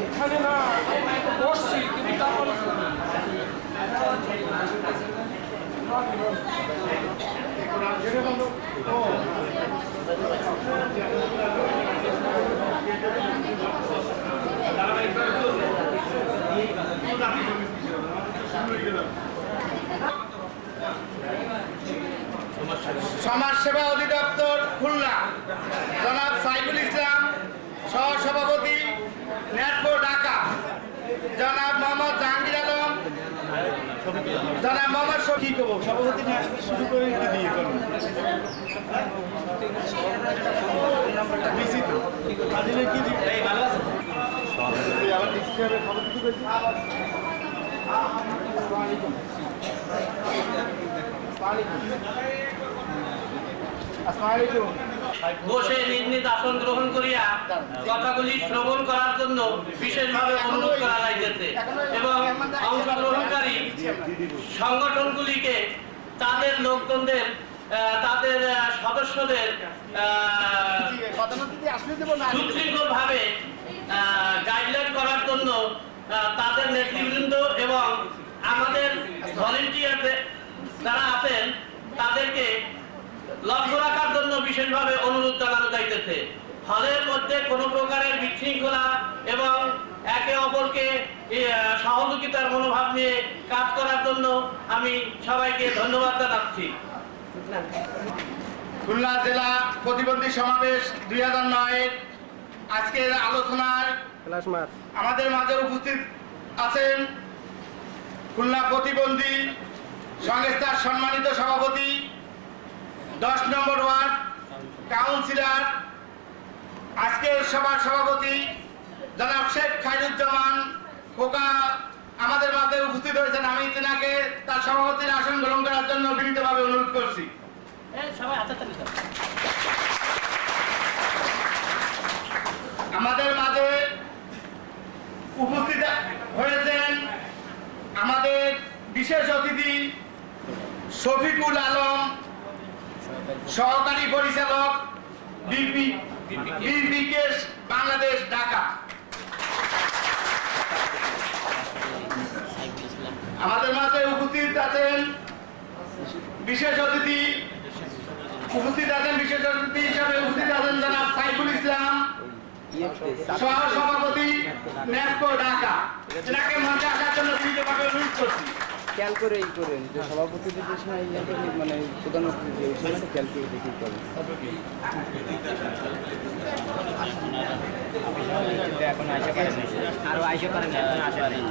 এখানে না বসছি কিন্তু তারপর সমাজসেবা অধিদপ্তর খুলনা জনাব সাইফুল ইসলাম, সহসভাপতি নেটকো ঢাকা জনাব মোহাম্মদ জাহাঙ্গীর আলম, জনাব মোহাম্মদ শফি কব সভাপতি শুরু করে দিয়ে বসে নিজ নিজ আসন গ্রহণ করিয়া কথাগুলি শ্রবণ করার জন্য বিশেষভাবে অনুরোধ করা যাইতেছে এবং অংশগ্রহণকারী সংগঠনগুলিকে তাদের লোকজনদের তাদের সদস্যদের সুশৃঙ্খলভাবে গাইডলাইন করার জন্য তাদের নেতৃবৃন্দ এবং আমাদের ভলেন্টিয়ারদের যারা আছেন তাদেরকে লক্ষ্য রাখার জন্য বিশেষভাবে অনুরোধ জানানো যাইতেছে। হলের মধ্যে কোনো প্রকারের বিশৃঙ্খলা এবং একে অপরকে সহযোগিতার মনোভাব নিয়ে কাজ করার জন্য আমি সবাইকে ধন্যবাদ জানাচ্ছি। খুলনা জেলা প্রতিবন্ধী সমাবেশ 2009 আজকের আলোচনার আমাদের মাঝে উপস্থিত আছেন খুলনা প্রতিবন্ধী সংস্থার সম্মানিত সভাপতি, 10 নম্বর ওয়ার্ড কাউন্সিলর, আজকের সভার সভাপতি জনাব শেখ খায়রুজ্জামান খোকা আমাদের মাঝে উপস্থিত হয়েছেন। আমি তেনাকে তার সভাপতির আসন গ্রহণ করার জন্য বিনীতভাবে অনুরোধ করছি। আমাদের মাঝে উপস্থিত হয়েছেন আমাদের বিশেষ অতিথি শফিকুল আলম, সহকারী পরিচালক বিপিকেশ বাংলাদেশ ঢাকা। আমাদের মাঝে উপস্থিত আছেন বিশেষ অতিথি হিসাবে উপস্থিত আছেন জনাব সাইফুল ইসলাম, সহসভাপতি নেটকো ঢাকা। এনাকে মঞ্চে আসার জন্য বিনীতভাবে অনুরোধ করছি। খেয়াল করে করেন যে সভাপতিদের যে সময় মানে প্রধান অতিথি ওই সময়টা খেয়াল করে দেখি করেন। এখন আইসা পারেন আরো আইসা পারেন এখন আসে পারেন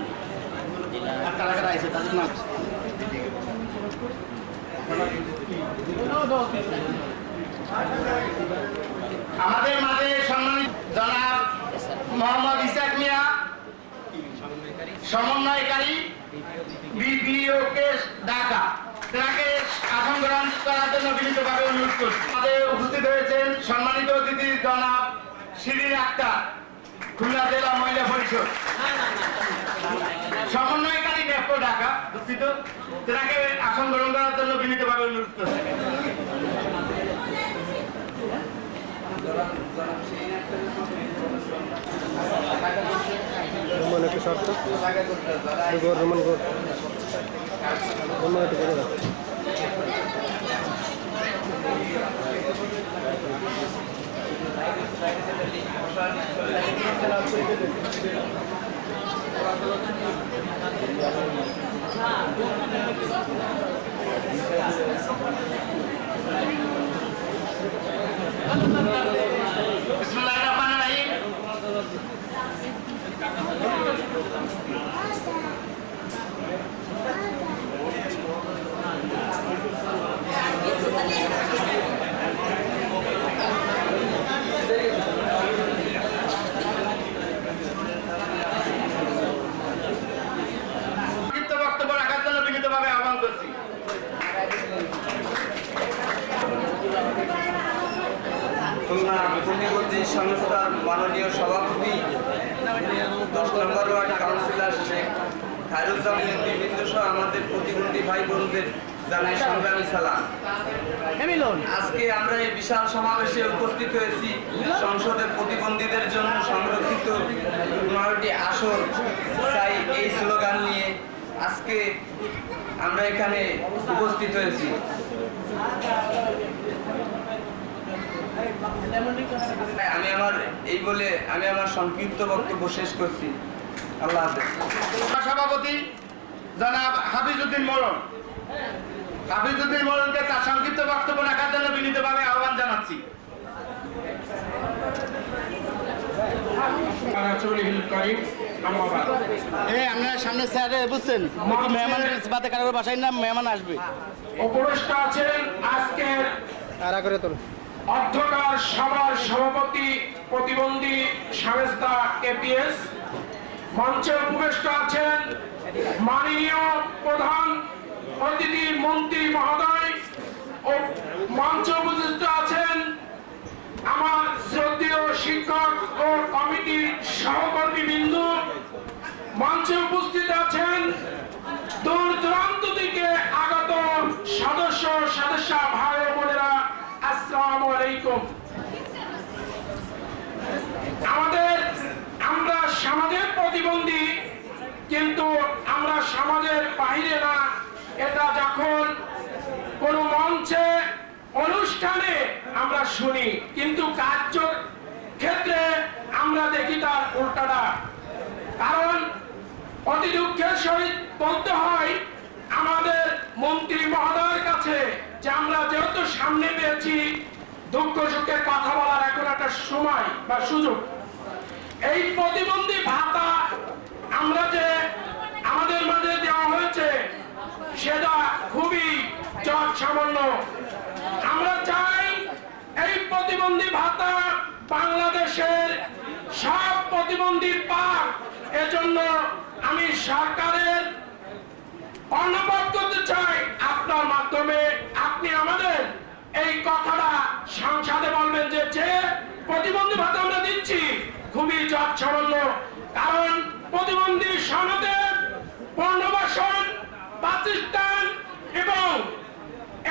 আমাদের মাঝে সম্মানিত জনাব মোহাম্মদ ইসাক মিয়া, সমন্বয়কারী বিপিওকেশ ঢাকা, তাকে আসন গ্রহণ করার জন্য বিনীতভাবে অনুরোধ করছি। আমাদের উপস্থিত হয়েছেন সম্মানিত অতিথি জনাব শিরিন আক্তার, খুলনা জেলা মহিলা পরিষদ সমন্বয়কারী নেটকো ঢাকা, দুঃখিত, তাকে আসন গ্রহণ করার জন্য বিনীতভাবে অনুরোধ করছি। রোমান একটু শর্ট রোমান গোর রোমান একটু করে দাও। বিসমিল্লাহিররহমানিররহিম। প্রতিবন্ধী সংস্থার মাননীয় সভাপতি 10 নম্বর ওয়ার্ড কাউন্সিলর শেখ খায়রুজ্জামানের নেতৃবৃন্দ সহ আমাদের প্রতিবন্ধী ভাই বোনদের জানাই সংগ্রামী সালাম। আজকে আমরা এই বিশাল সমাবেশে উপস্থিত হয়েছি সংসদের প্রতিবন্ধীদের জন্য সংরক্ষিত 15টি আসন চাই এই স্লোগান নিয়ে আজকে আমরা এখানে উপস্থিত হয়েছি। আমি আমার সংক্ষিপ্ত বক্তব্য শেষ করছি। আল্লাহ হাফেজ। সভাপতি জনাব হাফিজউদ্দিন মোড়লকে তার সংক্ষিপ্ত বক্তব্য রাখার জন্য বিনীতভাবে আহ্বান জানাচ্ছি। আপনারা সামনে স্যারে বুঝছেন মেহমান বাতে কারোর বাসায় না মেহমান আসবে। উপদেষ্টা আছেন আজকের অধ্যকার সভার সভাপতি প্রতিবন্ধী সংস্থা কেপিএস। মঞ্চে উপদেষ্টা আছেন মাননীয় প্রধান অতিথি মন্ত্রী মহোদয় ও মঞ্চে উপস্থিত আছেন আমার শ্রদ্ধেয় শিক্ষক ও কমিটির সহকর্মীবৃন্দ। মঞ্চে উপস্থিত আছেন দূর দূরান্ত থেকে আগত সদস্য ভাই ও বোনেরা, আসসালামু আলাইকুম। আমরা সমাজের প্রতিবন্ধী, কিন্তু আমরা সমাজের বাইরে না। এটা যখন কোনো মঞ্চে অনুষ্ঠানে আমরা শুনি, কিন্তু কার্য ক্ষেত্রে আমরা দেখি তার উল্টাটা। কারণ অতি দুঃখের সহিত বলতে হয় আমাদের মন্ত্রী মহোদয়ের কাছে যে আমরা যেহেতু সামনে পেয়েছি দুঃখ সুখের কথা বলার এখন একটা সময় বা সুযোগ। এই প্রতিবন্ধী ভাতা আমরা যে আমাদের মাঝে দেওয়া হয়েছে সেটা খুবই চট সামান্য। আমরা চাই এই প্রতিবন্ধী ভাতা বাংলাদেশের সব প্রতিবন্ধী পাক। এজন্য আমি সরকারের অনুরোধ করতে চাই আপনার মাধ্যমে আপনি আমাদের এই কথাটা সংসদে বলবেন যে প্রতিবন্ধী ভাতা আমরা দিচ্ছি খুবই চট সামান্য। কারণ প্রতিবন্ধী সনদে পুনর্বাসন, বাসস্থান এবং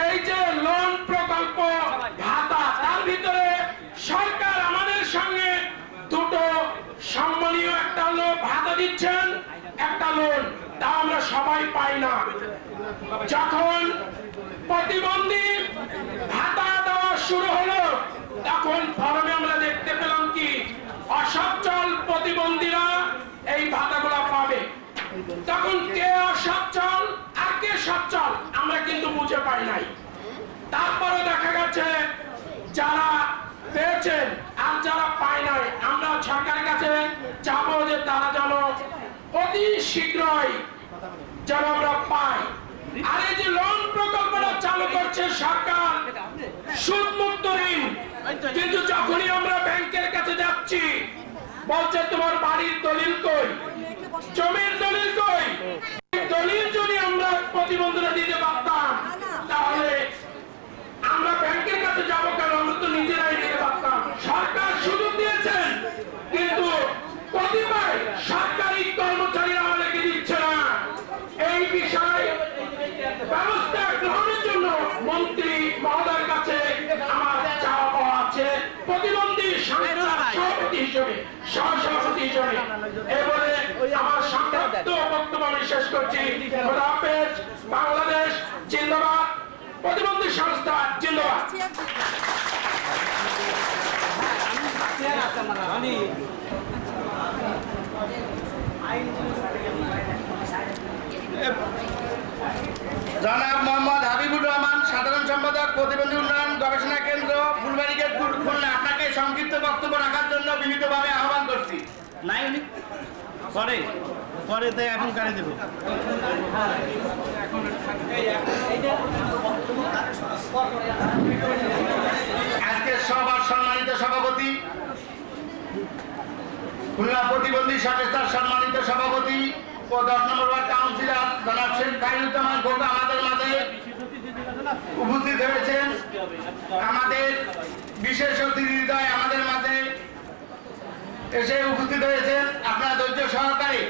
এই যে লোন প্রকল্প ভাতা, তার ভিতরে সরকার আমাদের সঙ্গে দুটো সম্মানীয় একটা ভাতা দিচ্ছেন, একটা লোন, তা আমরা সবাই পাই না। যখন প্রতিবন্ধী ভাতা দেওয়া শুরু হলো তখন ফরমে আমরা দেখতে পেলাম কি অসচ্ছল প্রতিবন্ধীরা এই ভাতাগুলো পাবে। তখন কে অসচ্ছল আর কে সচ্ছল আমরা কিন্তু বুঝে পাই নাই। তারপরে দেখা গেছে যারা পেয়েছেন আর যারা পায় নাই, আমরা সরকারের কাছে চাবো যে তারা যেন অতি শীঘ্রই যেন আমরা পাই। আর এই যে লোন প্রকল্পটা চালু করছে সরকার, সুদ মুক্ত ঋণ, কিন্তু যখনই আমরা ব্যাংকের কাছে যাচ্ছি বলছে তোমার বাড়ির দলিল কই, জমির দলিল কই। দলিল যদি আমরা প্রতিবন্ধীরা দিতে পারতাম তাহলে আমরা ব্যাংকের কাছে যাবো কেন? আমরা তো নিজেরাই দিতে পারতাম। সরকার সুযোগ দিয়েছেন, কিন্তু কতিপয় সরকারি কর্মচারীরা আমাদেরকে দিচ্ছে না। এই বিষয়ে ব্যবস্থা গ্রহণের জন্য মন্ত্রী মহোদয়ের কাছে আমার চাওয়া আছে প্রতিবন্ধী সংস্থার সভাপতি হিসেবে, সহসভাপতি হিসেবে। এবারে আমার সংক্ষিপ্ত বক্তব্য আমি শেষ করছি। খোদা হাফেজ। বাংলাদেশ জিন্দাবাদ। প্রতিবন্ধী সংস্থা জিন্দাবাদ। জনাব মোহাম্মদ হাবিবুর রহমান, সাধারণ সম্পাদক, প্রতিবন্ধী উন্নয়ন গবেষণা কেন্দ্র, ফুলবাড়ি গেট, খুলনা, আপনাকে সংক্ষিপ্ত বক্তব্য রাখার জন্য বিনীতভাবে আহ্বান করছি। নাই উনি পরে তাই এখন কারে দেবো। আজকের সভার সম্মানিত সভাপতি, খুলনা প্রতিবন্ধী সংস্থার সম্মানিত সভাপতি ও 10 নম্বর ওয়ার্ড কাউন্সিলর জনাব শেখ খায়রুজ্জামান খোকা আমাদের মাঝে উপস্থিত হয়েছেন। আমাদের বিশেষ অতিথি হৃদয় আমাদের মাঝে এসে উপস্থিত হয়েছেন। আপনারা ধৈর্য সহকারে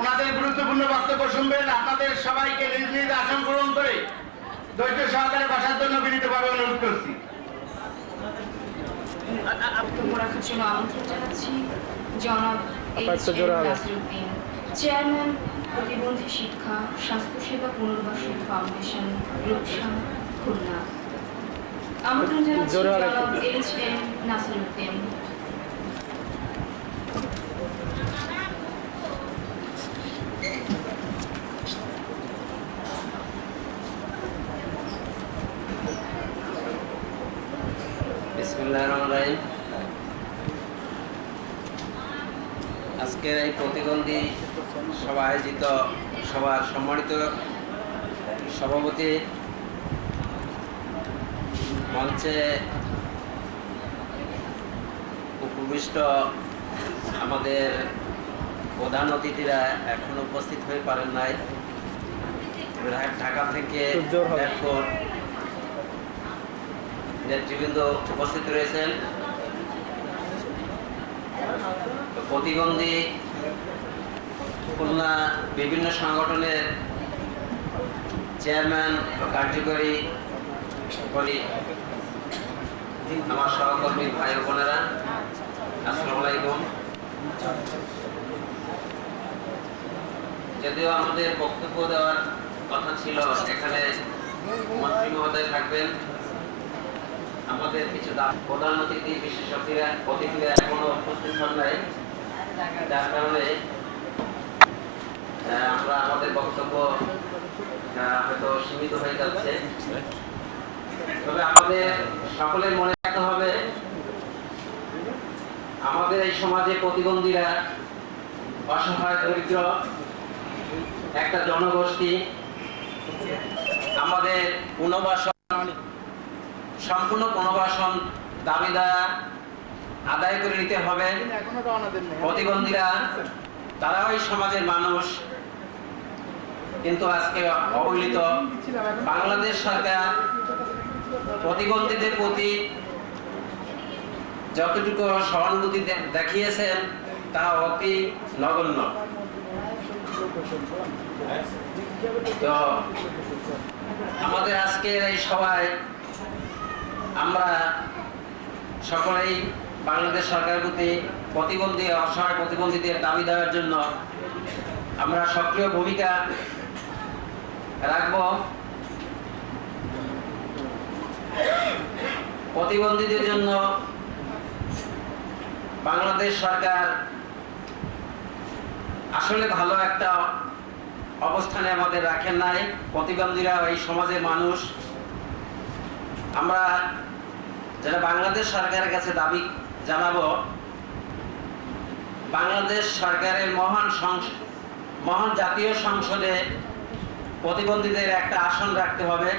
ওনাদের গুরুত্বপূর্ণ বক্তব্য শুনবেন। আপনাদের সবাইকে নিজ নিজ আসন গ্রহণ করে ধৈর্য সহকারে বসার জন্য বিনীতভাবে অনুরোধ করছি। বক্তব্য রাখার জন্য আমন্ত্রণ জানাচ্ছি জনাব নাসিরউদ্দিন, চেয়ারম্যান প্রতিবন্ধী শিক্ষা স্বাস্থ্যসেবা পুনর্বাসন ফাউন্ডেশন রূপসা, খুলনা। আমন্ত্রণ জানাচ্ছি জনাব HM নাসিরউদ্দিন। বিসমিল্লাহির রহমানির রহিম। আজকের এই প্রতিবন্ধী সভা আয়োজিত সভার সম্মানিত সভাপতি, মঞ্চে উপবিষ্ট আমাদের প্রধান অতিথিরা এখন উপস্থিত হয়ে পারেন নাই। ঢাকা থেকে এয়ারপোর্ট নেতৃবৃন্দ উপস্থিত রয়েছেন। প্রতিবন্ধী খুলনা বিভিন্ন সংগঠনের চেয়ারম্যান ও কার্যকরী আমার সহকর্মী ভাই ও বোনেরা, আসসালামু আলাইকুম। যদিও আমাদের বক্তব্য দেওয়ার কথা ছিল, এখানে মন্ত্রী মহোদয় থাকবেন, আমাদের কিছু প্রধান অতিথি বিশেষ অতিথিরা এখনো উপস্থিত হন নাই, যার কারণে আমরা আমাদের বক্তব্য হয়তো সীমিত হয়ে যাচ্ছে। তবে আমাদের সকলের মনে রাখতে হবে, আমাদের এই সমাজে প্রতিবন্ধীরা অসহায় দরিদ্র একটা জনগোষ্ঠী। আমাদের সম্পূর্ণ পুনর্বাসন দাবিদার আদায় করে নিতে হবে। প্রতিবন্ধীরা তারাও এই সমাজের মানুষ, কিন্তু আজকে অবহেলিত। বাংলাদেশ সরকার প্রতিবন্ধীদের প্রতি যতটুকু সহানুভূতি দেখিয়েছেন তা অতি নগণ্য। তো আমাদের আজকের এই সভায় আমরা সকলেই বাংলাদেশ সরকারের প্রতি অসহায় প্রতিবন্ধীদের দাবি দেওয়ার জন্য আমরা সক্রিয় ভূমিকা রাখব। প্রতিবন্ধীদের জন্য বাংলাদেশ সরকার আসলে ভালো একটা অবস্থানে আমাদের রাখেন নাই। প্রতিবন্ধীরা এই সমাজের মানুষ। আমরা যারা বাংলাদেশ সরকারের কাছে দাবি জানাবো, বাংলাদেশ সরকারের মহান জাতীয় সংসদে প্রতিবন্ধীদের একটা আসন রাখতে হবে,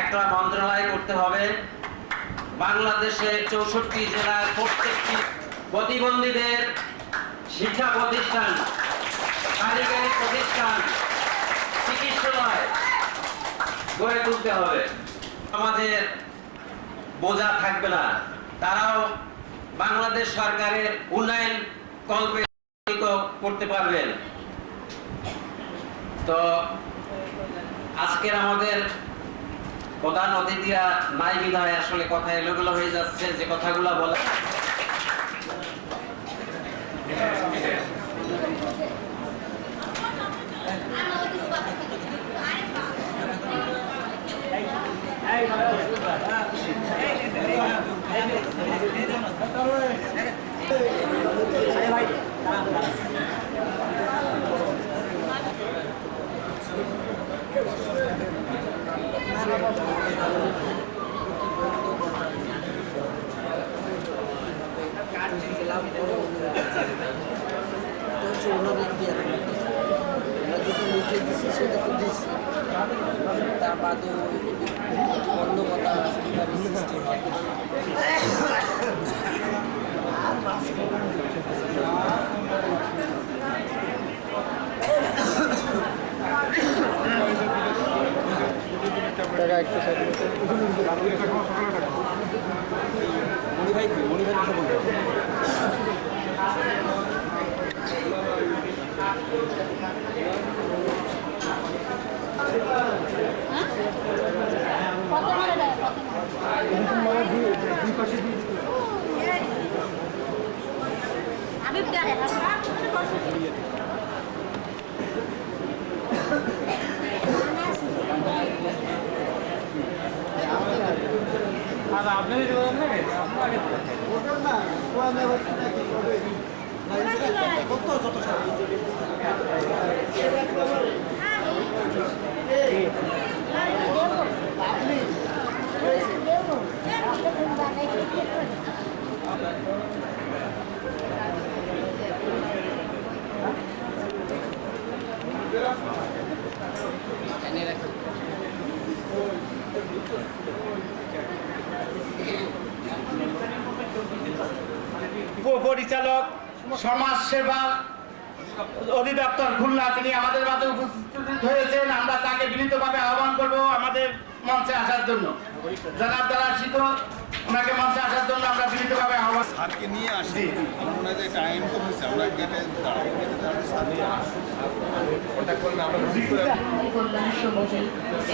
একটা মন্ত্রণালয় করতে হবে। বাংলাদেশের 64 জেলার প্রত্যেকটি প্রতিবন্ধীদের শিক্ষা প্রতিষ্ঠান, কারিগরি প্রতিষ্ঠান, চিকিৎসালয় গড়ে তুলতে হবে। আমাদের বোঝা থাকবে না, তারাও বাংলাদেশ সরকারের উন্নয়ন কল্পে করতে পারবেন। তো আজকের আমাদের প্রধান অতিথিরা নাই বিধায় আসলে কথা এলোমেলো হয়ে যাচ্ছে, যে কথাগুলো বলা তার বাদে বন্ধকতা সৃষ্টি হয়। উপপরিচালক সমাজ সেবা অধিদপ্তর খুলনা তিনি আমাদের মাঝে উপস্থিত হয়েছেন। আমরা তাকে বিনীতভাবে আহ্বান করব আমাদের মঞ্চে আসার জন্য। জনাব দারাশিক ওনাকে মঞ্চে আসার জন্য আমরা বিনীতভাবে আহ্বান। স্যারকে নিয়ে আসি আমার মনে হয় যে টাইম তো হয়েছে আমরা গেটে দাঁড়াই গেটে দাঁড়াই সামনে ওটা করলে আমরা কল্যাণ সমিতি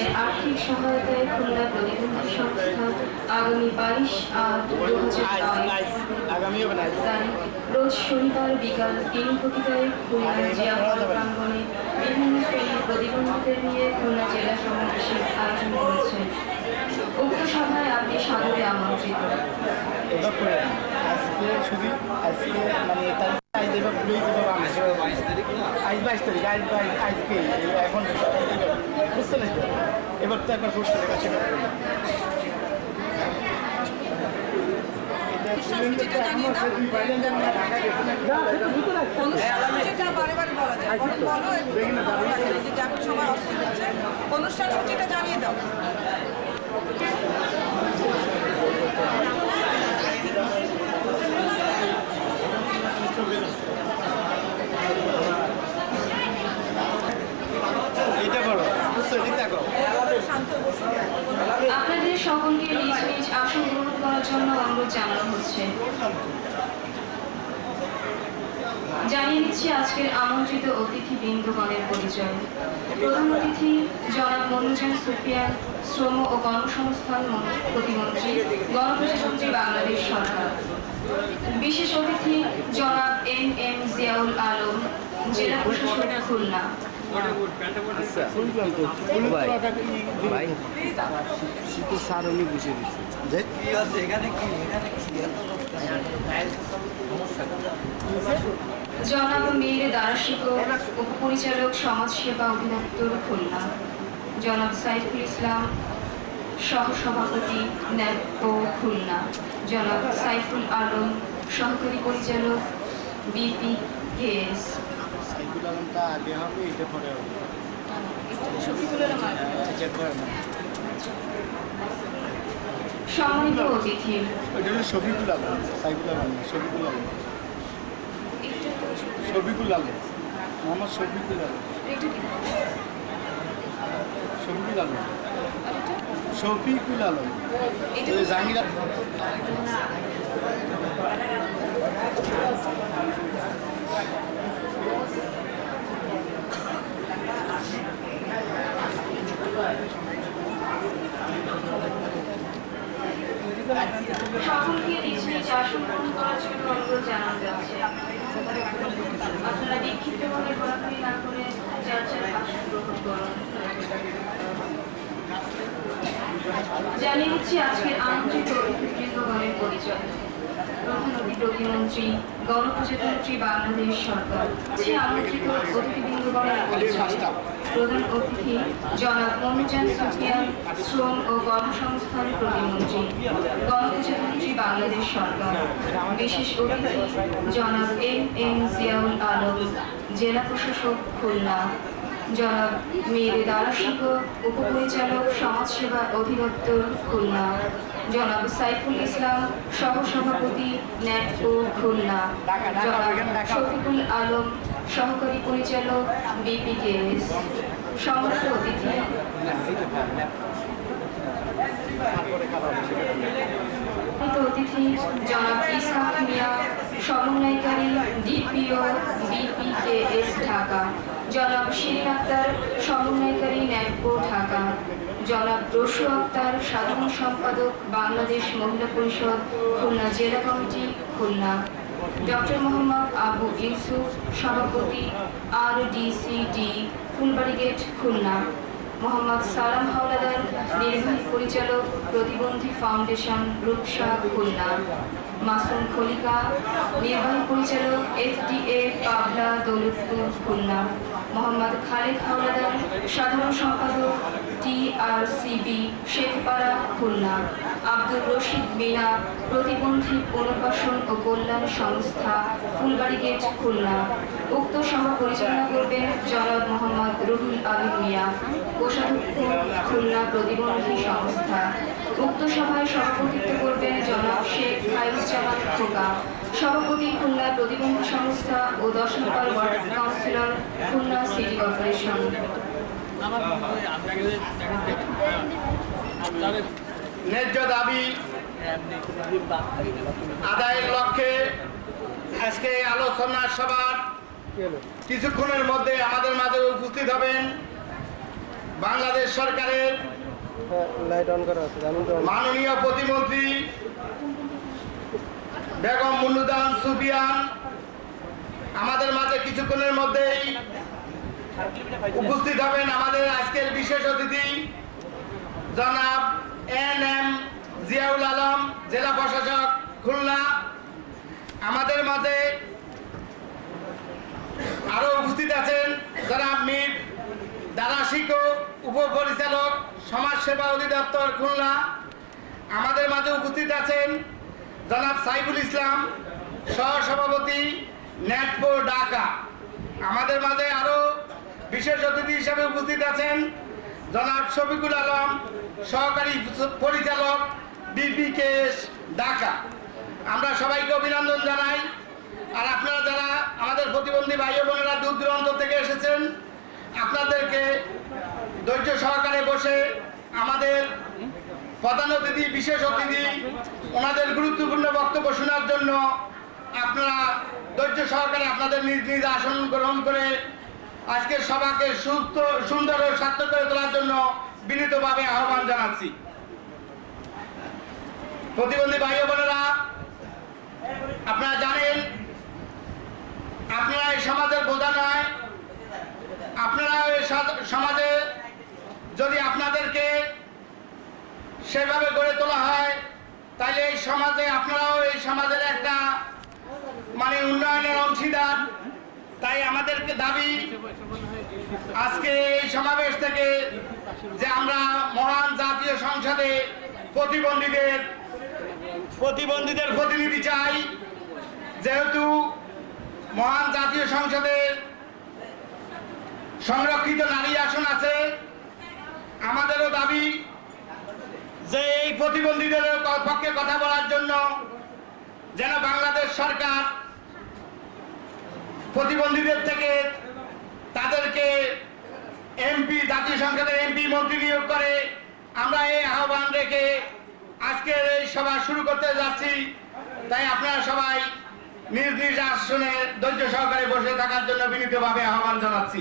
এর আর্থিক সহায়তায় খুলনা প্রতিবন্ধী সংস্থা আগামী 22/8/2022 তারিখ রোজ শনিবার বিকাল 3:00 খুলনা জিয়া হল প্রাঙ্গণে বিভিন্ন শ্রেণীর প্রতিবন্ধীদের নিয়ে খুলনা জেলা সমাবেশের আয়োজন করেছে। উক্ত সভায় আপনি সাদরে আমন্ত্রিত। এবার তো একবার করতে অনুষ্ঠান সূচিটা জানিয়ে দাও। আপনাদের সকলকে নিজ নিজ আসন গ্রহণ করার জন্য অনুরোধ জানানো হচ্ছে। জানিয়ে দিচ্ছি আজকের আমন্ত্রিত অতিথিবৃন্দগণের পরিচয়। প্রধান অতিথি জনাব মনুজান সুফিয়ান, শ্রম ও কর্মসংস্থান প্রতিমন্ত্রী, গণপ্রজাতন্ত্রী বাংলাদেশ সরকার। বিশেষ অতিথি জনাব এম জিয়াউল আলম, জেলা প্রশাসক খুলনা। জনাব মীর দারাশিক, উপপরিচালক সমাজসেবা অধিদপ্তর খুলনা। জনাব সাইফুল ইসলাম, সহসভাপতি ন্যাপো খুলনা। জনাব সাইফুল আলম, সহকারী পরিচালক BPKS। সম্মানিত অতিথি শফিকুল আলম, সাইফুল আলম, শফিকুল আলম, শফিকুল আলম, মোহাম্মদ শফিকুল আলম, শফিকুল আলম, শফিকুল আলম, জাহাঙ্গীর সকলকে নিজ নিজ আসন গ্রহণ করার জন্য অনুরোধ জানানো যাচ্ছে। আপনারা বিক্ষিপ্তভাবে ঘোরাঘুরি না করে যার যার আসন গ্রহণ করুন। জানিয়ে দিচ্ছি আজকের আমন্ত্রিত অতিথিবৃন্দগণের পরিচয়। প্রধান অতিথি প্রতিমন্ত্রী, গণপ্রজাতন্ত্রী বাংলাদেশ সরকার। আমন্ত্রিত অতিথিবৃন্দগণের পরিচয়। প্রধান অতিথি জনাব মনুজান সুফিয়ান, শ্রম ও কর্মসংস্থান প্রতিমন্ত্রী, গণপ্রজাতন্ত্রী বাংলাদেশ সরকার। বিশেষ অতিথি জনাব এম জিয়াউল আলম, জেলা প্রশাসক খুলনা। জনাব মীর দারাশিক, উপপরিচালক সমাজসেবা অধিদপ্তর খুলনা। জনাব সাইফুল ইসলাম, সহসভাপতি ন্যাপো খুলনা। জনাব শফিকুল আলম, সহকারী পরিচালক BPKS। সম্মানিত অতিথি প্রতিবন্ধী জনাব ইসহাক মিয়া, সমন্বয়কারী ডিপিও বিপিকেএস ঢাকা, জনাব শিরিন আক্তার, সমন্বয়কারী ন্যাটকো ঢাকা, জনাব রসু আক্তার, সাধারণ সম্পাদক বাংলাদেশ মহিলা পরিষদ খুলনা জেলা কমিটি খুলনা, ডক্টর মোহাম্মদ আবু ইউসুফ, সভাপতি RDCD ফুলবাড়ি গেট খুলনা, মোহাম্মদ সালাম হাওলাদার, নির্বাহী পরিচালক প্রতিবন্ধী ফাউন্ডেশন রূপসা খুলনা, মাসুম খলিকা, নির্বাহী পরিচালক FDA পাবলা দৌলতপুর খুলনা, মোহাম্মদ খালেদ হাওলাদার, সাধারণ সম্পাদক TRCB শেখপাড়া খুলনা, আব্দুর রশিদ মিনা, প্রতিবন্ধী পুনর্বাসন ও কল্যাণ সংস্থা ফুলবাড়ি গেট খুলনা। উক্ত সভা পরিচালনা করবেন জনাব মোহাম্মদ রুহুল আমিন মিয়া, কোষাধ্যক্ষ খুলনা প্রতিবন্ধী সংস্থা। উক্ত সভায় সভাপতিত্ব করবেন জনাব শেখ খায়রুজ্জামান খোকা, সভাপতি খুলনা প্রতিবন্ধী সংস্থা ও 10 নম্বর ward councillor Khulna city corporation. ন্যায্য দাবি আদায়ের লক্ষ্যে আজকে আলোচনা সভার কিছুক্ষণের মধ্যে আমাদের মাঝে উপস্থিত হবেন বাংলাদেশ সরকারের মাননীয় প্রতিমন্ত্রী বেগম মুন্নুজান সুফিয়ান। আমাদের মাঝে কিছুক্ষণের মধ্যেই উপস্থিত হবেন আমাদের আজকের বিশেষ অতিথি জনাব NM জিয়াউল আলম, জেলা প্রশাসক খুলনা। আমাদের মাঝে আরো উপস্থিত আছেন জনাব মীর দারাশিকো, উপপরিচালক সমাজসেবা অধিদপ্তর খুলনা। আমাদের মাঝে উপস্থিত আছেন জনাব সাইফুল ইসলাম, সহসভাপতি ন্যাটকো ঢাকা। আমাদের মাঝে আরো বিশেষ অতিথি হিসেবে উপস্থিত আছেন জনাব শফিকুল আলম, সহকারী পরিচালক BPKS ঢাকা। আমরা সবাইকে অভিনন্দন জানাই। আর আপনারা যারা আমাদের প্রতিবন্ধী ভাই বোনেরা দূর দূরান্ত থেকে এসেছেন, আপনাদেরকে ধৈর্য সহকারে বসে আমাদের প্রধান অতিথি, বিশেষ অতিথি ওনাদের গুরুত্বপূর্ণ বক্তব্য শোনার জন্য আপনারা ধৈর্য সহকারে আপনাদের নিজ নিজ আসন গ্রহণ করে আজকের সভাকে সুস্থ, সুন্দর ও সার্থক করে তোলার জন্য বিনীতভাবে আহ্বান জানাচ্ছি। প্রতিবন্ধী ভাই বোনেরা, আপনারা জানেন আপনারা এই সমাজের বোঝা নয়। আপনারা এই সমাজে যদি আপনাদেরকে সেভাবে গড়ে তোলা হয়, তাহলে এই সমাজে আপনারাও এই সমাজের একটা উন্নয়নের অংশীদার। তাই আমাদেরকে দাবি আজকে এই সমাবেশ থেকে যে আমরা মহান জাতীয় সংসদে প্রতিবন্ধীদের প্রতিনিধি চাই। যেহেতু মহান জাতীয় সংসদে সংরক্ষিত নারী আসন আছে, আমাদেরও দাবি যে এই প্রতিবন্ধীদের পক্ষে কথা বলার জন্য যেন বাংলাদেশ সরকার প্রতিবন্ধীদের থেকে তাদেরকে MP, জাতীয় সংসদের MP মন্ত্রী নিয়োগ করে। আমরা এই আহ্বান রেখে আজকের এই সভা শুরু করতে যাচ্ছি। তাই আপনারা সবাই নিজ নিজ আসনে ধৈর্য সহকারে বসে থাকার জন্য বিনীতভাবে আহ্বান জানাচ্ছি।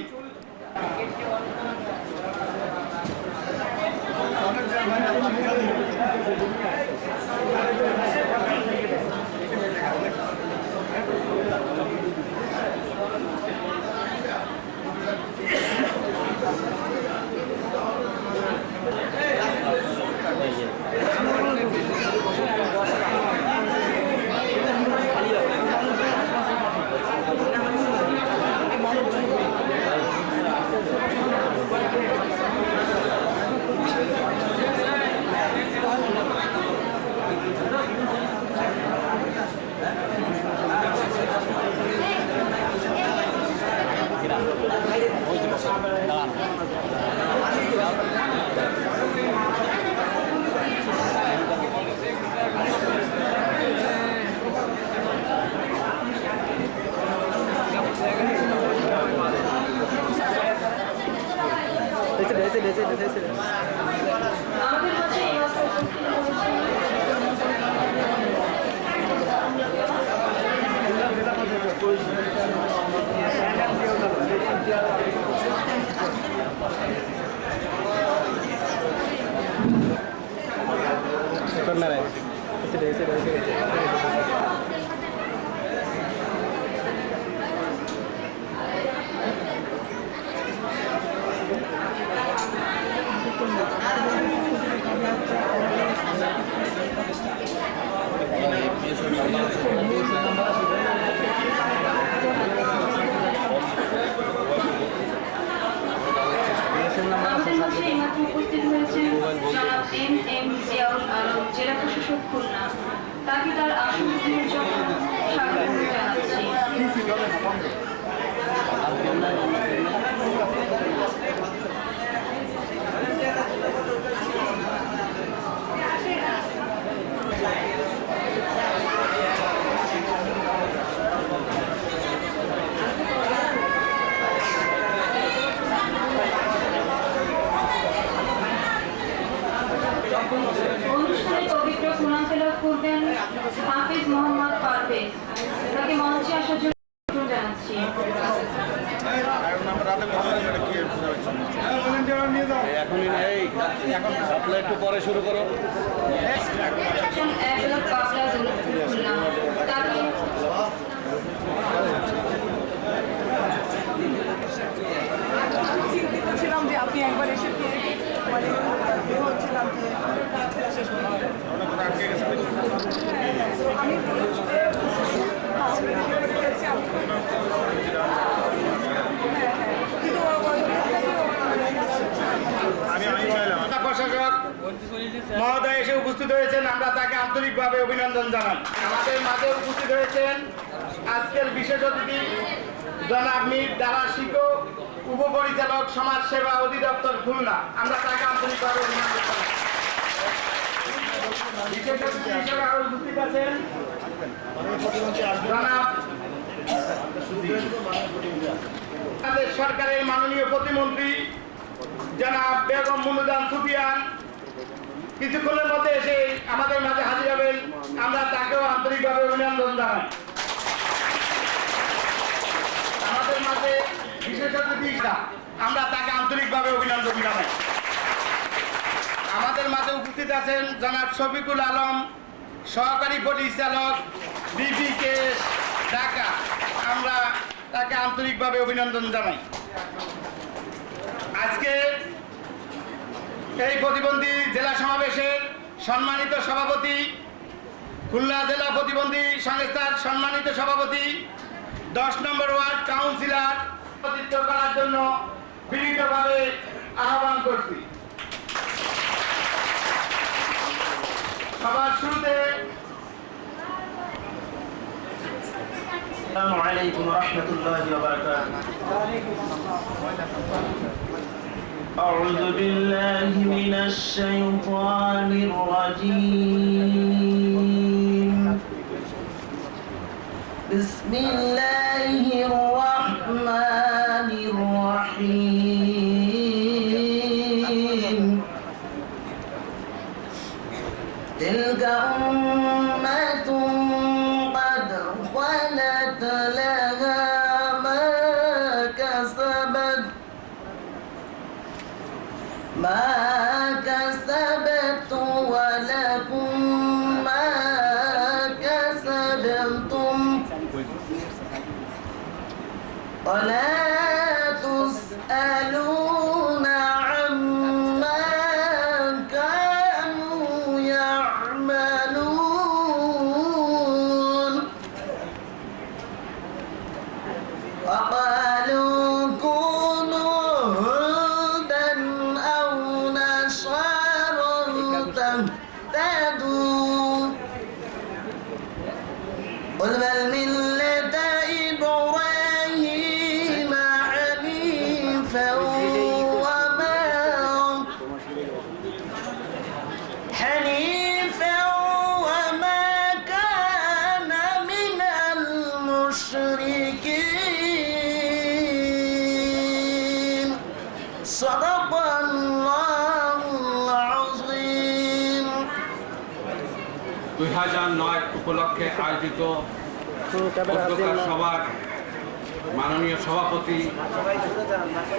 ক্যামেরায় আমাদের মাঝে এইমাত্র উপস্থিত হয়েছেন জনাব এম জিয়াউল আলম, জেলা প্রশাসক খুলনা। তাকে তার আসন গ্রহণের জন্য স্বাগত জানাচ্ছি। অনুষ্ঠানে পবিত্র কোরআন তেলাওয়াত করবেন হাফিজ মোহাম্মদ পারভেজ। তাকে মঞ্চে আসার জন্য আমন্ত্রণ জানাচ্ছি। এখনই নেই, এখন আপনারা একটু পরে শুরু করো। একজন বাবলা খুলনা, তাকে চিন্তিত ছিলাম যে আপনি একবার এসে মানে হচ্ছিলাম যে শেষ পর্যন্ত আমি প্রশাসক মহোদয় এসে উপস্থিত হয়েছেন, আমরা তাকে আন্তরিকভাবে অভিনন্দন জানাই। আমাদের মাঝে উপস্থিত হয়েছেন আজকের বিশেষ অতিথি জনাব মীর দারা শিকো, উপপরিচালক সমাজ সেবা অধিদপ্তর খুলনা। আমরা তাকে আন্তরিকভাবে অভিনন্দন জানাই। বিশেষ অতিথি হিসেবে আরো উপস্থিত আছেন জনাব আমাদের সরকারের মাননীয় প্রতিমন্ত্রী জনাব বেগম মুনুজান সুফিয়ান কিছুক্ষণের মধ্যে এসে আমাদের মাঝে হাজির হবেন। আমরা তাকেও আন্তরিকভাবে অভিনন্দন জানাই। আমাদের মাঝে বিশেষ অতিথি আমরা তাকে আন্তরিকভাবে অভিনন্দন জানাই। আমাদের মাঝে উপস্থিত আছেন জনাব শফিকুল আলম, সহকারী পরিচালক বিবিকে ঢাকা। আমরা তাকে আন্তরিকভাবে অভিনন্দন জানাই। আজকে এই প্রতিবন্ধী জেলা সমাবেশের সম্মানিত সভাপতি, খুলনা জেলা প্রতিবন্ধী সংস্থার সম্মানিত সভাপতি, 10 নম্বর ওয়ার্ড কাউন্সিলর প্রতিনিধিত্ব করার জন্য বিনীতভাবে আহ্বান করছি। সবার শুরুতে আসসালামু আলাইকুম ওয়া রাহমাতুল্লাহি ওয়া বারাকাতুহু। أعوذ بالله من الشيطان الرجيم. بسم الله الرحمن الرحيم. تلك أمة قد خلت لها ما كسبت ولكم ما كسبتم ولا تسألون عما كانوا يعملون. وقالوا كونوا هودا أو نصارى تهتدوا قل بل ملة إبراهيم حنيفا وما كان من المشركين. صدق الله العظيم. 2009 উপলক্ষে আয়োজিত উদ্যোক্তা সভার মাননীয় সভাপতি,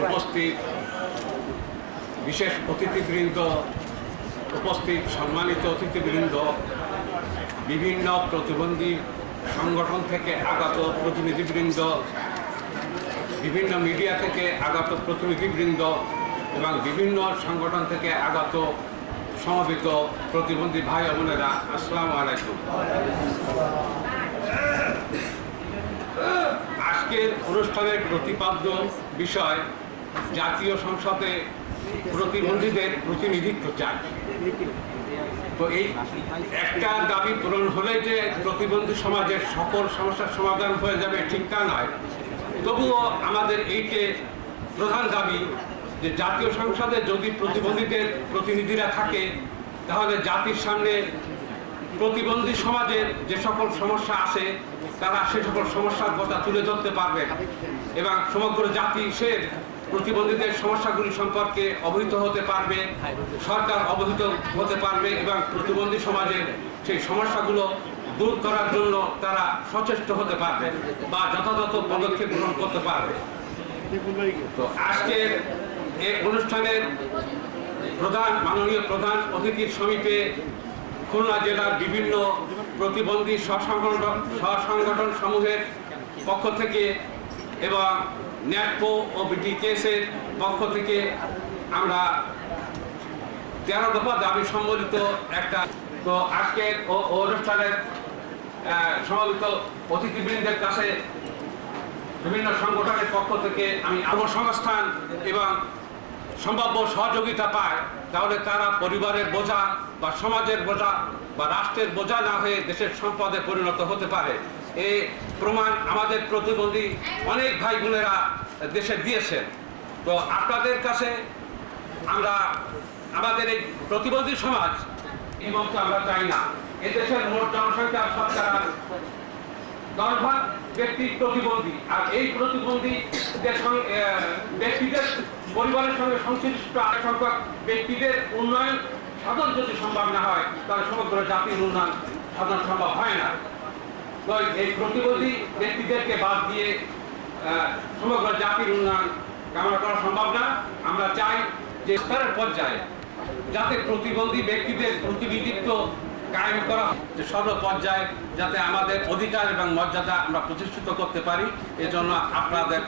উপস্থিত বিশেষ অতিথিবৃন্দ, উপস্থিত সম্মানিত অতিথিবৃন্দ, বিভিন্ন প্রতিবন্ধী সংগঠন থেকে আগত প্রতিনিধিবৃন্দ, বিভিন্ন মিডিয়া থেকে আগত প্রতিনিধিবৃন্দ এবং বিভিন্ন সংগঠন থেকে আগত সমবেত প্রতিবন্ধী ভাই ও বোনেরা, আসসালামু আলাইকুম। আজকের অনুষ্ঠানের প্রতিপাদ্য বিষয় জাতীয় সংসদে প্রতিবন্ধীদের প্রতিনিধিত্ব চাই। তো এই একটা দাবি পূরণ হলে যে প্রতিবন্ধী সমাজের সকল সমস্যার সমাধান হয়ে যাবে ঠিক তা নয়। তবুও আমাদের এইটে প্রধান দাবি যে জাতীয় সংসদে যদি প্রতিবন্ধীদের প্রতিনিধিরা থাকে তাহলে জাতির সামনে প্রতিবন্ধী সমাজের যে সকল সমস্যা আছে তারা সে সকল সমস্যার কথা তুলে ধরতে পারবে এবং সমগ্র জাতি সে প্রতিবন্ধীদের সমস্যাগুলি সম্পর্কে অবহিত হতে পারবে, সরকার অবহিত হতে পারবে এবং প্রতিবন্ধী সমাজের সেই সমস্যাগুলো দূর করার জন্য তারা সচেষ্ট হতে পারবে বা যথাযথ পদক্ষেপ গ্রহণ করতে পারবে। তো আজকের এই অনুষ্ঠানের মাননীয় প্রধান অতিথির সমীপে খুলনা জেলার বিভিন্ন প্রতিবন্ধী স্বসংগঠন সমূহের পক্ষ থেকে এবং ন্যাটকো ও বিটিকেএসের পক্ষ থেকে আমরা 13 দফা দাবি সম্বলিত একটা, তো আজকের অনুষ্ঠানের সমবেত অতিথিবৃন্দের কাছে বিভিন্ন সংগঠনের পক্ষ থেকে আমি কর্মসংস্থান এবং সম্ভাব্য সহযোগিতা পায় তাহলে তারা পরিবারের বোঝা বা সমাজের বোঝা বা রাষ্ট্রের বোঝা না হয়ে দেশের সম্পদে পরিণত হতে পারে। এই প্রমাণ আমাদের প্রতিবন্ধী অনেক ভাই বোনেরা দেশে দিয়েছেন। তো আপনাদের কাছে আমরা আমাদের এই প্রতিবন্ধী সমাজ এবং আমরা চাই না এদেশের মোট জনসংখ্যার শতকরা 10% ব্যক্তি প্রতিবন্ধী, আর এই ব্যক্তিদের পরিবারের সঙ্গে সংশ্লিষ্ট আরেক সংখ্যক ব্যক্তিদের উন্নয়ন সাধন যদি সম্ভব না হয় তাহলে সমগ্র জাতির উন্নয়ন সাধন সম্ভব হয় না। তো এই প্রতিবন্ধী ব্যক্তিদেরকে বাদ দিয়ে সমগ্র জাতির উন্নয়ন কামনা করা সম্ভব না। আমরা চাই যে স্তরের পর্যায়ে যাতে প্রতিবন্ধী ব্যক্তিদের প্রতিনিধিত্ব কায়েম করা, যে সর্বপর্যায়ে যাতে আমাদের অধিকার এবং মর্যাদা আমরা প্রতিষ্ঠিত করতে পারি, এজন্য আপনাদের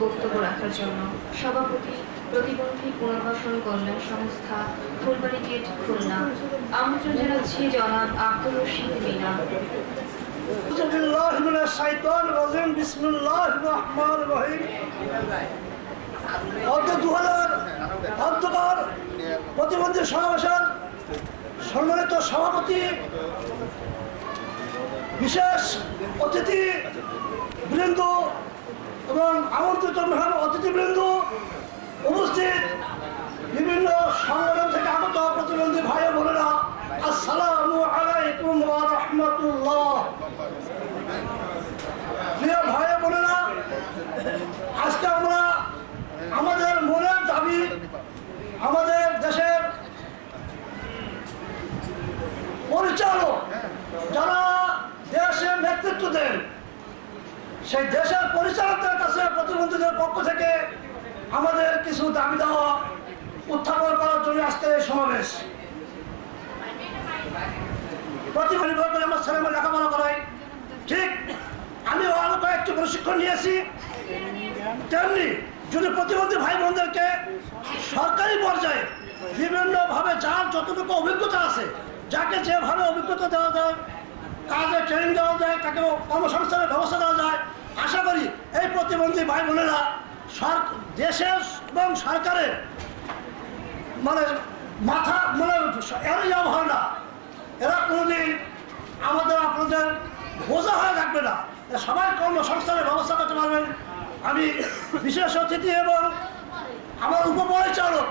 বক্তব্য রাখার জন্য সভাপতি প্রতিবন্ধী পুনর্বাসন কল্যাণ সংস্থা ফুলবাড়ি গেট খুলনা আমন্ত্রণ জানাচ্ছি জনাব আব্দুল রশিদ মিনা। প্রতিবন্ধী সমাবেশের সম্মানিত সভাপতি, বিশেষ অতিথি বৃন্দ এবং আমন্ত্রিত মহান অতিথিবৃন্দ, উপস্থিত বিভিন্ন সংগঠন থেকে আগত প্রতিবন্ধী ভাই ও বোনেরা, আসসালামু আলাইকুম ওয়া রাহমাতুল্লাহ। প্রিয় ভাই ও বোনেরা, আজকে আমরা আমাদের মনের দাবি, আমাদের দেশের পরিচালক যারা দেশের নেতৃত্ব দেন সেই দেশের পরিচালকদের কাছে প্রতিবন্ধীদের পক্ষ থেকে আমাদের কিছু দাবি দেওয়া উত্থাপন করার জন্য আজকের এই সমাবেশ। প্রতিবন্ধী করে আমার ছেলেমেয়ে লেখাপড়া করাই, ঠিক আমিও আরো কয়েকটি প্রশিক্ষণ নিয়েছি, তেমনি যদি প্রতিবন্ধী ভাই বোনদেরকে সরকারি পর্যায়ে বিভিন্নভাবে যার যতটুকু অভিজ্ঞতা আছে, যাকে যেভাবে অভিজ্ঞতা দেওয়া যায়, কাজে ট্রেনিং দেওয়া যায়, তাকে কর্মসংস্থানের ব্যবস্থা দেওয়া যায়, আশা করি এই প্রতিবন্ধী ভাই বোনেরা দেশের এবং সরকারের মাথা এড়িয়ে যাওয়া হয় না, এরা কোনোদিন আপনাদের বোঝা হয়ে থাকবে না, সবাই কর্মসংস্থানের ব্যবস্থা করতে পারবেন। আমি বিশেষ অতিথি এবং আমার উপপরিচালক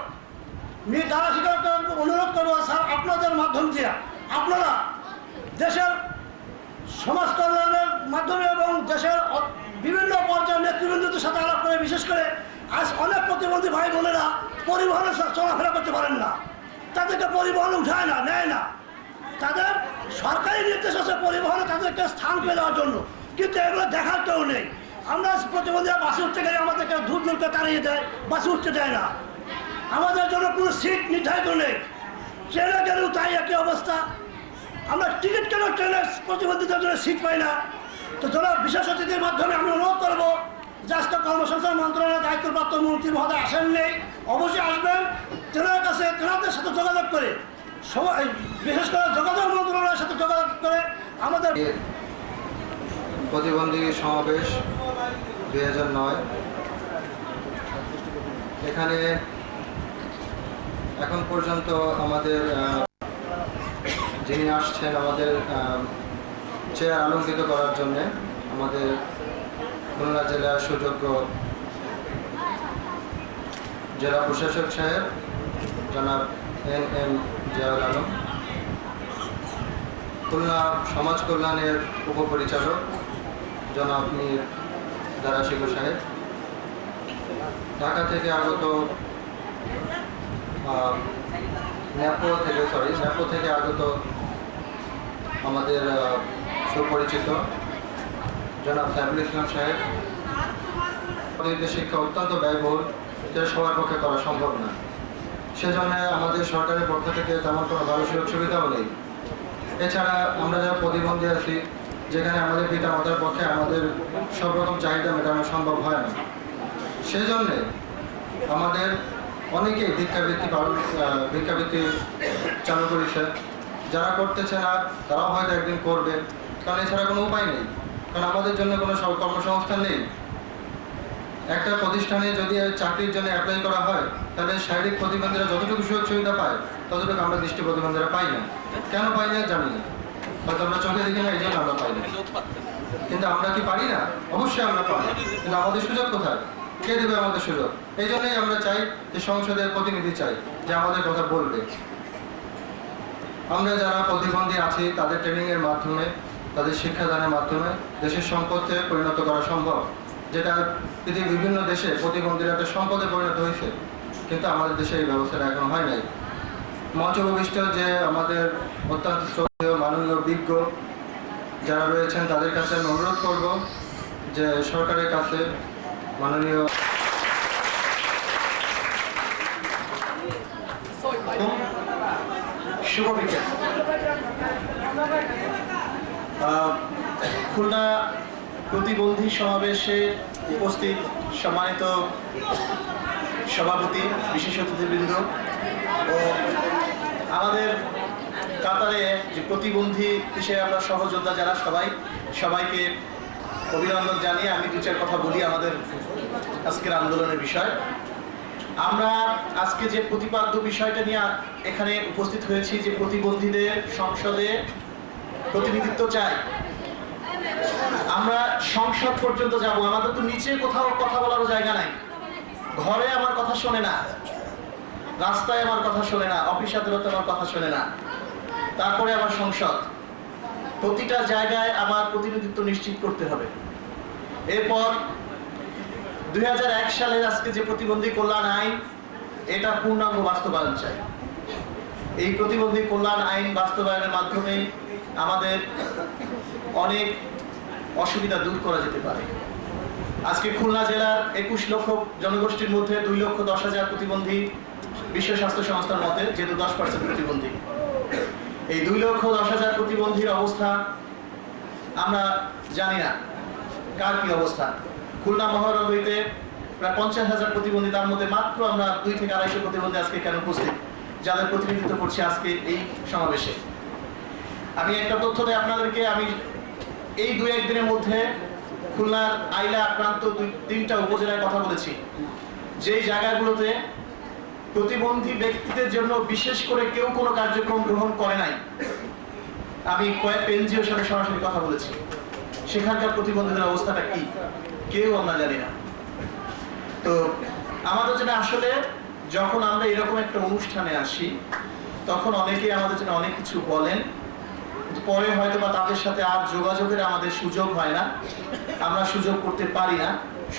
দ্বারা স্বীকার অনুরোধ করবো, স্যার আপনাদের মাধ্যম দিয়ে আপনারা দেশের সমাজ কল্যাণের মাধ্যমে এবং দেশের বিভিন্ন পর্যায়ের নেতৃবৃন্দদের সাথে আলাপ করে, বিশেষ করে আজ অনেক প্রতিবন্ধী ভাই বোনেরা পরিবহনে চলাফেরা করতে পারেন না, তাদেরকে পরিবহনে উঠায় না, নেয় না, তাদের সরকারি নির্দেশ আছে পরিবহনে তাদেরকে স্থান পেয়ে দেওয়ার জন্য, কিন্তু এগুলো দেখার কেউ নেই। আমরা প্রতিবন্ধীরা বাসে উঠতে গেলে আমাদেরকে দূর দূরকে তাড়িয়ে দেয়, বাসে উঠতে দেয় না। আমাদের জন্য কোনো সিট নির্ধারিত নেই, ট্রেনে গেলেও তাই একই অবস্থা। আমরা টিকিট কেন ট্রেনের প্রতিবন্ধীদের জন্য সিট পাই না। তো যারা বিশেষ অতিথির মাধ্যমে আমি অনুরোধ করবো যে আজকে কর্মসংস্থান মন্ত্রণালয়ের দায়িত্বপ্রাপ্ত মন্ত্রী মহোদয় আসেন নেই, অবশ্যই আসবেন। তেনার কাছে তেনাদের সাথে যোগাযোগ করে সবাই, বিশেষ করে যোগাযোগ মন্ত্রণালয়ের সাথে যোগাযোগ করে আমাদের প্রতিবন্ধী সমাবেশ 2009 এখানে এখন পর্যন্ত আমাদের যিনি আসছেন আমাদের চেয়ার আলঙ্কিত করার জন্যে আমাদের খুলনা জেলার সুযোগ্য জেলা প্রশাসক সাহেব জনাব NM জিয়াউল আলম, খুলনা সমাজ কল্যাণের উপপরিচালক জনাব মীর দারাশিকো সাহেব, ঢাকা থেকে আগত ন্যাপো থেকে আগত আমাদের সুপরিচিত জনাব সাইফুল ইসলাম সাহেব। শিক্ষা অত্যন্ত ব্যয়বহুল, এটা সবার পক্ষে করা সম্ভব না। সেজন্য আমাদের সরকারের পক্ষ থেকে তেমন কোনো ভালো সুযোগ সুবিধাও নেই। এছাড়া আমরা যারা প্রতিবন্ধী আছি, যেখানে আমাদের পিতা মাতার পক্ষে আমাদের সব রকম চাহিদা মেটানো সম্ভব হয় না, সেজন্যে আমাদের অনেকেই ভিক্ষাবৃত্তি চালু করেছে। যারা করতেছে না তারাও হয়তো একদিন করবে, কারণ এছাড়া কোনো উপায় নেই, কারণ আমাদের জন্য কোনো কর্মসংস্থান নেই। একটা প্রতিষ্ঠানে যদি চাকরির জন্য অ্যাপ্লাই করা হয়, তাহলে শারীরিক প্রতিবন্ধীরা যতটুকু সুযোগ সুবিধা পায় ততটুকু আমরা দৃষ্টি প্রতিবন্ধীরা পাই না। কেন পাই না জানি না, হয়তো আমরা চোখে দেখি না, এই জন্য আমরা পাই না। কিন্তু আমরা কি পারি না? অবশ্যই আমরা পাই, কিন্তু আমাদের সুযোগ কোথায়? কে দেবে আমাদের সুযোগ? এই জন্যই আমরা চাই যে সংসদের প্রতিনিধি চাই যে আমাদের কথা বলবে। আমরা যারা প্রতিবন্ধী আছি তাদের ট্রেনিংয়ের মাধ্যমে, তাদের শিক্ষাদানের মাধ্যমে দেশের সম্পদকে পরিণত করা সম্ভব, যেটা পৃথিবীর বিভিন্ন দেশে প্রতিবন্ধীরা একটা সম্পদে পরিণত হয়েছে, কিন্তু আমাদের দেশে এই ব্যবস্থাটা এখন হয় নাই। মঞ্চভূমিষ্ঠ যে আমাদের অত্যন্ত শ্রদ্ধেয় মাননীয় বিজ্ঞ যারা রয়েছেন তাদের কাছে আমি অনুরোধ করব যে সরকারের কাছে মাননীয় শুভ বিকেল। খুলনা প্রতিবন্ধী সমাবেশে উপস্থিত সম্মানিত সভাপতি, বিশেষ অতিথিবৃন্দ ও আমাদের কাতারে যে প্রতিবন্ধী হিসেবে আমরা সহযোদ্ধা যারা সবাইকে অভিনন্দন জানিয়ে আমি দু চার কথা বলি আমাদের আজকের আন্দোলনের বিষয়। আমরা আজকে যে প্রতিপাদ্য বিষয়টা নিয়ে এখানে উপস্থিত হয়েছি, যে প্রতিবন্ধীদের সংসদে প্রতিনিধিত্ব চাই। আমরা সংসদ পর্যন্ত যাব, আমাদের তো নিচে কোথাও কথা বলারও জায়গা নাই। ঘরে আমার কথা শোনে না, রাস্তায় আমার কথা শোনে না, অফিস আদালতে আমার কথা শোনে না, তারপরে আমার সংসদ। প্রতিটা জায়গায় আমার প্রতিনিধিত্ব নিশ্চিত করতে হবে। এরপর 2001 সালের আজকে যে প্রতিবন্ধী কল্যাণ আইন, এটা পূর্ণাঙ্গ বাস্তবায়ন চাই। এই প্রতিবন্ধী কল্যাণ আইন বাস্তবায়নের মাধ্যমে আমাদের অনেক অসুবিধা দূর করা যেতে পারে। আজকে খুলনা জেলার 21 লক্ষ জনগোষ্ঠীর মধ্যে 2,10,000 প্রতিবন্ধী, বিশ্ব স্বাস্থ্য সংস্থার মতে, যেহেতু 10% প্রতিবন্ধী। এই 2,10,000 প্রতিবন্ধীর অবস্থা আমরা জানি না কার কি অবস্থা। খুলনা মহানগরীতে প্রায় 50,000 প্রতিবন্ধী, তার মধ্যে মাত্র আমরা 2 থেকে 250 প্রতিবন্ধী আজকে এখানে উপস্থিত, যাদের প্রতিনিধিত্ব করছি আজকে এই সমাবেশে। আমি একটা তথ্য দেই আপনাদেরকে, আমি এই 2-1 দিনের মধ্যে খুলনার আইলা আক্রান্ত 2-3টা উপজেলায় কথা বলেছি, যেই জায়গাগুলোতে প্রতিবন্ধী ব্যক্তিদের জন্য বিশেষ করে কেউ কোনো কার্যক্রম গ্রহণ করে নাই। আমি কয়েকটা এনজিওর সাথে সরাসরি কথা বলেছি, সেখানকার প্রতিবন্ধীদের অবস্থাটা কি কেউ আমরা জানি না। তো আমাদের জন্য আসলে যখন আমরা এরকম একটা অনুষ্ঠানে আসি, তখন অনেকেই আমাদের জন্য অনেক কিছু বলেন, পরে হয়তো বা তাদের সাথে আর যোগাযোগের আমাদের সুযোগ হয় না, আমরা সুযোগ করতে পারি না।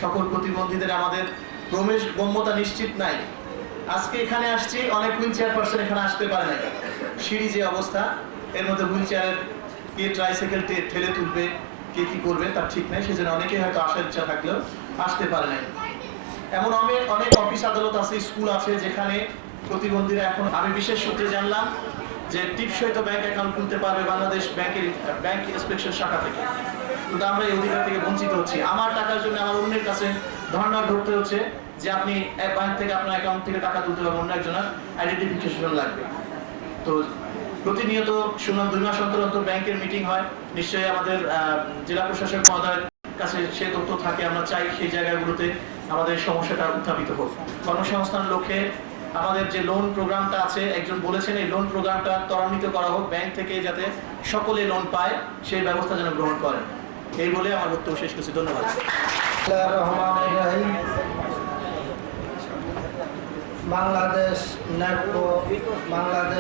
সকল প্রতিবন্ধীদের আমাদের প্রবেশ গম্যতা নিশ্চিত নাই। আজকে এখানে আসছি, অনেক হুইল চেয়ার পার্সন এখানে আসতে পারে না। সিঁড়ি যে অবস্থা, এর মধ্যে হুইল চেয়ারের কে ট্রাইসাইকেল ঠেলে তুলবে, কে কি করবে তার ঠিক নেই, সেজন্য অনেকেই হয়তো আসার ইচ্ছা থাকলেও আসতে পারে নাই। এমন অনেক অফিস আদালত আছে, স্কুল আছে যেখানে প্রতিবন্ধীরা এখন, আমি বিশেষ সূত্রে জানলাম যে টিপসই তো ব্যাংক অ্যাকাউন্ট খুলতে পারবে বাংলাদেশ ব্যাংক ইন্সপেকশন শাখা থেকে, কিন্তু আমরা এই অধিকার থেকে বঞ্চিত হচ্ছি। আমার টাকার জন্য আমার অন্যের কাছে ধর্ণা ধরতে হচ্ছে যে আপনি ব্যাংক থেকে আপনার অ্যাকাউন্ট থেকে টাকা তুলতে পারবেন, অন্য একজনের আইডেন্টিফিকেশন লাগবে। তো প্রতিনিয়ত শুনলাম 2 মাস অন্তর অন্তর ব্যাংকের মিটিং হয়, নিশ্চয়ই আমাদের জেলা প্রশাসক মহোদয়ের কাছে সে তথ্য থাকে। আমরা চাই সেই জায়গাগুলোতে আমাদের সমস্যাটা উত্থাপিত হোক। কর্মসংস্থান লক্ষ্যে আমাদের যে লোন প্রোগ্রামটা আছে, একজন বলেছেন এই লোন প্রোগ্রামটা ত্বরান্বিত করা হোক, ব্যাংক থেকে যাতে সকলে লোন পায় সেই ব্যবস্থা যেন গ্রহণ করেন। এই বলে আমার বক্তব্য শেষ করছি। ধন্যবাদ। বাংলাদেশ ন্যাপকো বাংলাদেশ